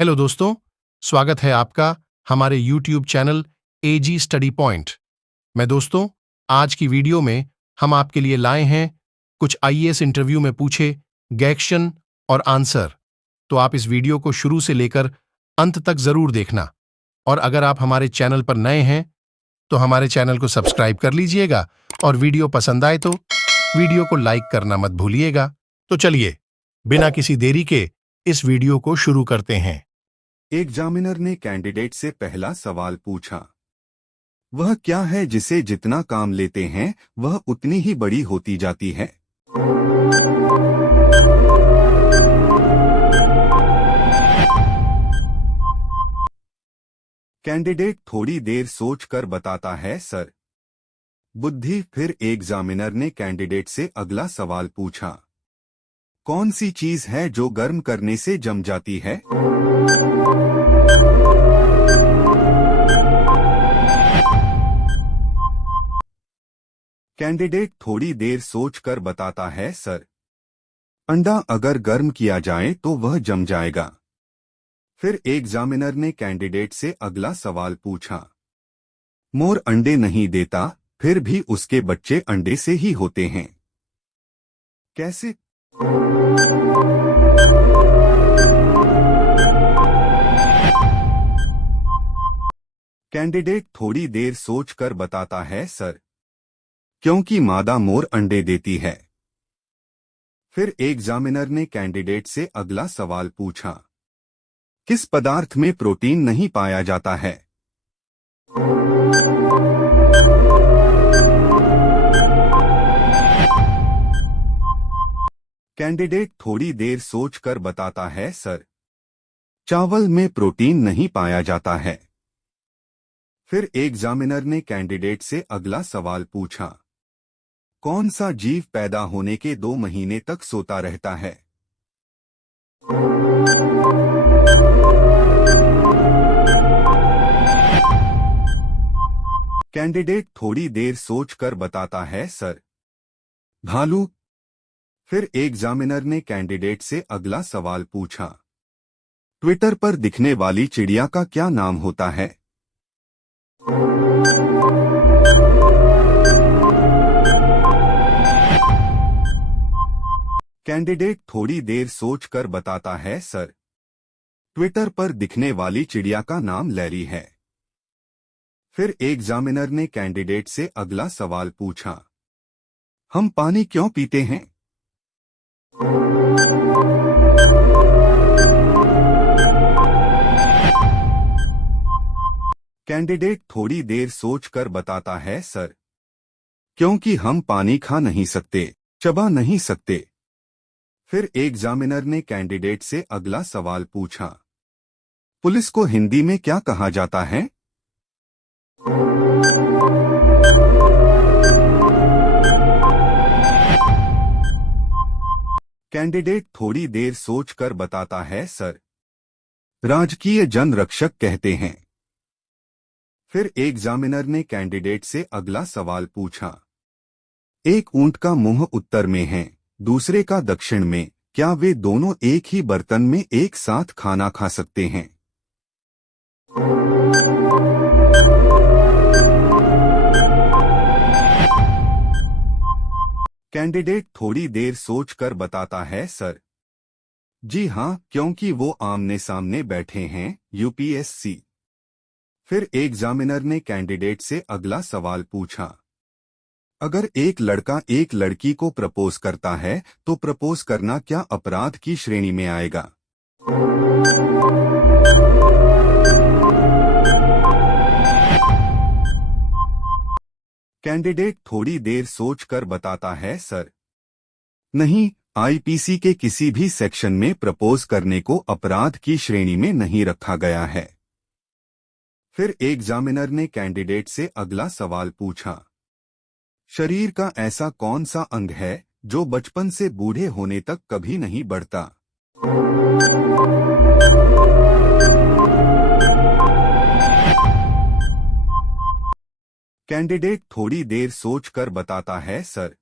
Hello दोस्तों, स्वागत है आपका हमारे YouTube चैनल एजी स्टडी पॉइंट में। दोस्तों, आज की वीडियो में हम आपके लिए लाए हैं कुछ आईएएस इंटरव्यू में पूछे क्वेश्चन और आंसर। तो आप इस वीडियो को शुरू से लेकर अंत तक जरूर देखना। और अगर आप हमारे चैनल पर नए हैं तो हमारे चैनल को सब्सक्राइब कर लीजिएगा और वीडियो पसंद आए तो वीडियो को लाइक करना मत भूलिएगा। तो चलिए, बिना किसी देरी के इस वीडियो को शुरू करते हैं। एग्जामिनर ने कैंडिडेट से पहला सवाल पूछा, वह क्या है जिसे जितना काम लेते हैं वह उतनी ही बड़ी होती जाती है? कैंडिडेट थोड़ी देर सोचकर बताता है, सर, बुद्धि। फिर एग्जामिनर ने कैंडिडेट से अगला सवाल पूछा, कौन सी चीज है जो गर्म करने से जम जाती है? कैंडिडेट थोड़ी देर सोचकर बताता है, सर, अंडा अगर गर्म किया जाए तो वह जम जाएगा। फिर एग्जामिनर ने कैंडिडेट से अगला सवाल पूछा, मोर अंडे नहीं देता, फिर भी उसके बच्चे अंडे से ही होते हैं, कैसे? कैंडिडेट थोड़ी देर सोचकर बताता है, सर, क्योंकि मादा मोर अंडे देती है। फिर एग्जामिनर ने कैंडिडेट से अगला सवाल पूछा, किस पदार्थ में प्रोटीन नहीं पाया जाता है? कैंडिडेट थोड़ी देर सोचकर बताता है, सर, चावल में प्रोटीन नहीं पाया जाता है। फिर एग्जामिनर ने कैंडिडेट से अगला सवाल पूछा, कौन सा जीव पैदा होने के 2 महीने तक सोता रहता है? कैंडिडेट थोड़ी देर सोचकर बताता है, सर, भालू। फिर एग्जामिनर ने कैंडिडेट से अगला सवाल पूछा, ट्विटर पर दिखने वाली चिड़िया का क्या नाम होता है? कैंडिडेट थोड़ी देर सोचकर बताता है, सर, ट्विटर पर दिखने वाली चिड़िया का नाम लैरी है। फिर एग्जामिनर ने कैंडिडेट से अगला सवाल पूछा, हम पानी क्यों पीते हैं? कैंडिडेट थोड़ी देर सोचकर बताता है, सर, क्योंकि हम पानी खा नहीं सकते, चबा नहीं सकते। फिर एग्जामिनर ने कैंडिडेट से अगला सवाल पूछा, पुलिस को हिंदी में क्या कहा जाता है? कैंडिडेट थोड़ी देर सोचकर बताता है, सर, राजकीय जन रक्षक कहते हैं। फिर एग्जामिनर ने कैंडिडेट से अगला सवाल पूछा, एक ऊंट का मुंह उत्तर में है, दूसरे का दक्षिण में, क्या वे दोनों एक ही बर्तन में एक साथ खाना खा सकते हैं? कैंडिडेट थोड़ी देर सोचकर बताता है, सर, जी हां, क्योंकि वो आमने सामने बैठे हैं, यूपीएससी। फिर एग्जामिनर ने कैंडिडेट से अगला सवाल पूछा, अगर एक लड़का एक लड़की को प्रपोज करता है तो प्रपोज करना क्या अपराध की श्रेणी में आएगा? कैंडिडेट थोड़ी देर सोचकर बताता है, सर, नहीं, आईपीसी के किसी भी सेक्शन में प्रपोज करने को अपराध की श्रेणी में नहीं रखा गया है। फिर एग्जामिनर ने कैंडिडेट से अगला सवाल पूछा, शरीर का ऐसा कौन सा अंग है जो बचपन से बूढ़े होने तक कभी नहीं बढ़ता? कैंडिडेट थोड़ी देर सोचकर बताता है, सर,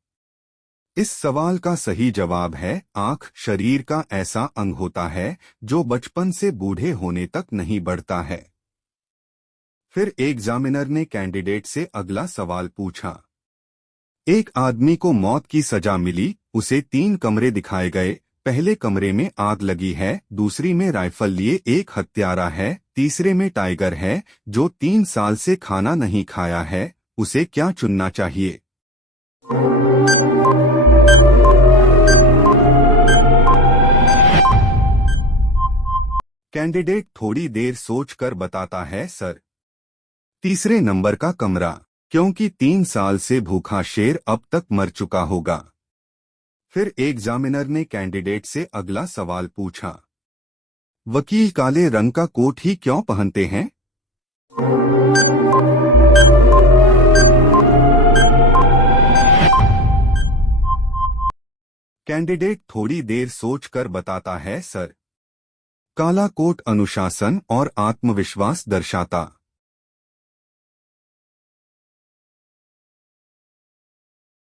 इस सवाल का सही जवाब है आंख शरीर का ऐसा अंग होता है जो बचपन से बूढ़े होने तक नहीं बढ़ता है। फिर एग्जामिनर ने कैंडिडेट से अगला सवाल पूछा। एक आदमी को मौत की सजा मिली, उसे 3 कमरे दिखाए गए। पहले कमरे में आग लगी है, दूसरी में राइफल लिए एक हत्यारा है, तीसरे में टाइगर है जो 3 साल से खाना नहीं खाया है। उसे क्या चुनना चाहिए? कैंडिडेट थोड़ी देर सोचकर बताता है, सर, तीसरे नंबर का कमरा, क्योंकि 3 साल से भूखा शेर अब तक मर चुका होगा। फिर एग्जामिनर ने कैंडिडेट से अगला सवाल पूछा। वकील काले रंग का कोट ही क्यों पहनते हैं? कैंडिडेट थोड़ी देर सोचकर बताता है, सर, काला कोट अनुशासन और आत्मविश्वास दर्शाता